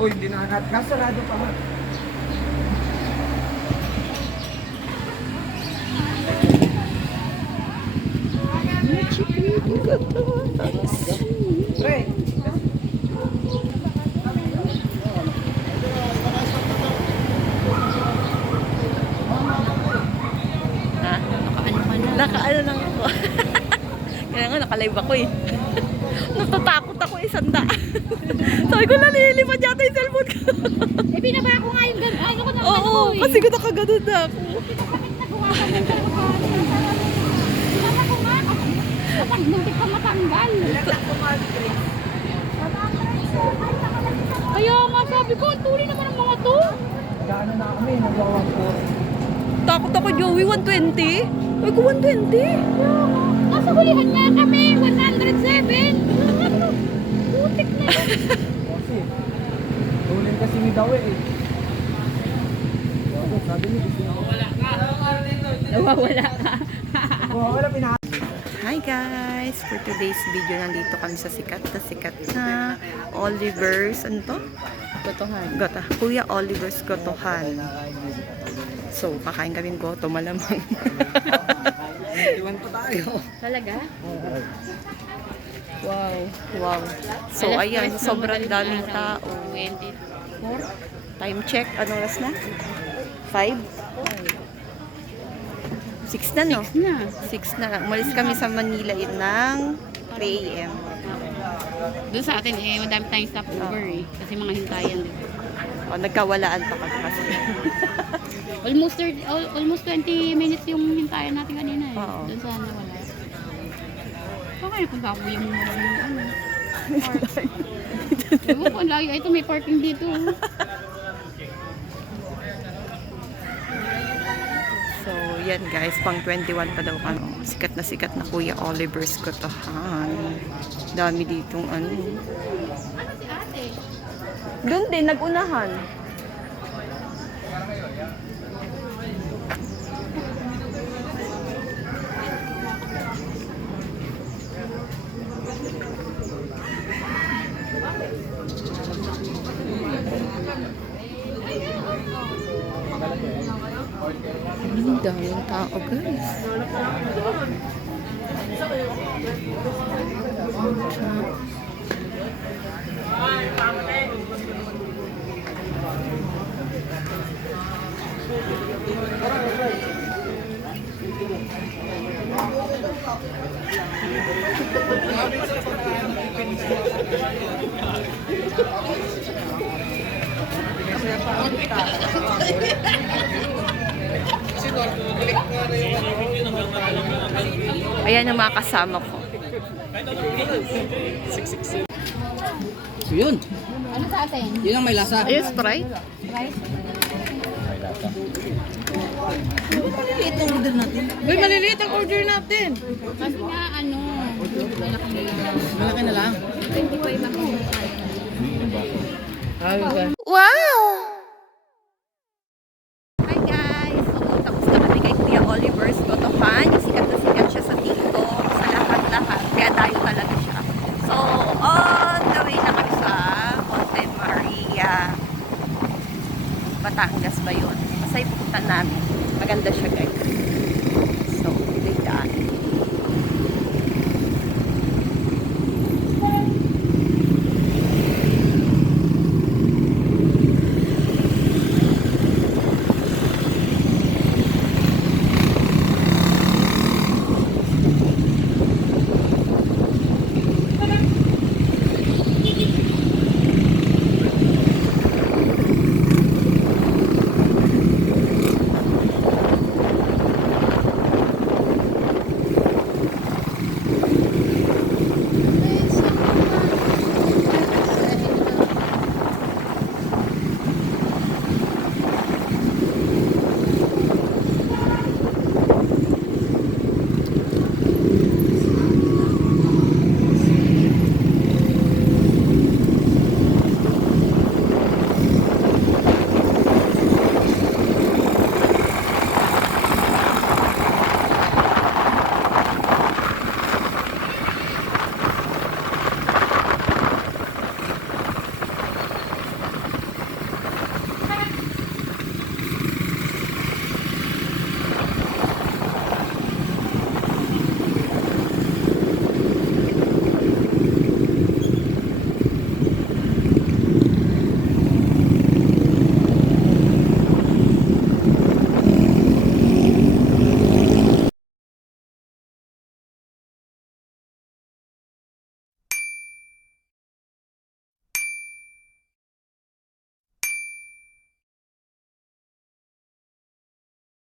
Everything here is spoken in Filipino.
Uy, hindi nakakat. Kasarado pa nga. Pre! Ha? Nakaano ka na? Nakaano lang ako. Kaya nga, nakalive ako eh. Natatakot ako isanda. Sabi ko, nalilipad yata yung cellphone ko. Eh, binaba ko nga yung gano'n. Ayaw ko na Oo, kasi ko nakaganon na ako. nagawa ka ng cellphone. Binaba ko nga. Kapag muntik pa matanggal. Kaya nga sabi ko, tuloy naman ang mga to. Gaano na kami, nagwawag po. Takot ako, Joey, 120. Ay ko, 120. Nasa hulihan nga kami, 107. Putik na yun. Kasi, tulin kasi ni Dawe eh. Sabi niya, gusto niya. Nawawala ka. Wala pinaka. Hi guys! For today's video, nandito kami sa sikat na Oliver's, ano to? Gotohan. Kuya Oliver's Gotohan. So, kakain kaming goto, malamang. Iwan pa tayo. Talaga? Wow. Wow. So, ayan, sobrang daming tao. 24? Time check, ano oras na? 5? 6 na, no? Na. 6 na. Umalis kami sa Manila ng 3 a.m. Doon sa atin eh, madami tayong stopover eh. Kasi mga hintayan din. O, nagkawalaan pa kami kasi. Almost 20 minutes yung hintayan natin kanina eh. Oo. Doon sa nawala. Okay, kung kakuya mo mo yung ano. Ewan ko, ang layo. Ito may parking dito. So, yan guys, pang 21 pa daw kami. Sikat na Kuya Oliver's Gotohan. Dami ditong ano. Ano si ate? Doon din, nagunahan. Ang daming tao guys. Ayan ang mga kasama ko. So yun. Ano sa atin? Yun ang may lasa. Ayun, Sprite. Rice? Maliliit ang order natin. Uy, maliliit ang order natin. Kasi nga ano, malaki na. Malaki na lang. 25 ako. Wow! Hi guys! So, tapos na kami kay Kuya Oliver's Gotohan. Sikat na sikat siya sa TikTok, sa lahat-lahat. Kaya tayo talaga siya. So, on the way na kami sa Monte Maria. Batangas ba yun? Masay pupunta namin. Maganda siya guys.